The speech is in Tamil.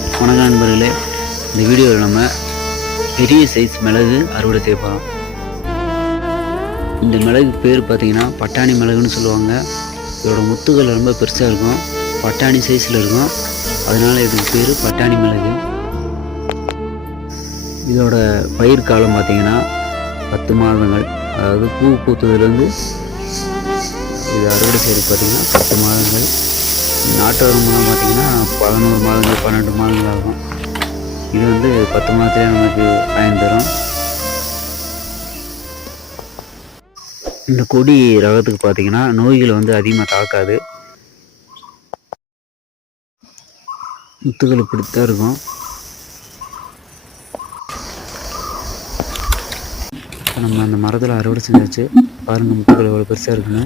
வணக்கம் நண்பர்களே, இந்த வீடியோவில் நம்ம பெரிய சைஸ் மிளகு அறுவடை செய்ய போகிறோம். இந்த மிளகு பேர் பார்த்திங்கன்னா பட்டாணி மிளகுன்னு சொல்லுவாங்க. இதோட முத்துகள் ரொம்ப பெருசாக இருக்கும், பட்டாணி சைஸில் இருக்கும். அதனால் இதுக்கு பேர் பட்டாணி மிளகு. இதோட பயிர் காலம் பார்த்திங்கன்னா 10 மாதங்கள். அதாவது பூ பூத்ததுலேருந்து இது அறுவடை செய்கிறது பார்த்திங்கன்னா 10 மாதங்கள். நாட்டு வருமானம் பார்த்திங்கன்னா 11 மாதங்கள் 12 மாதங்கள் ஆகும். இது 10 மாதத்துலேயே நமக்கு பயன் தரும். இந்த கொடி ரகத்துக்கு பார்த்திங்கன்னா நோய்கள் அதிகமாக தாக்காது. முத்துகள் இப்படித்தான் இருக்கும். நம்ம அந்த மரத்தில் அறுவடை செஞ்சாச்சு. பாருங்கள், முத்துக்கள் எவ்வளோ பெருசாக இருக்குன்னு.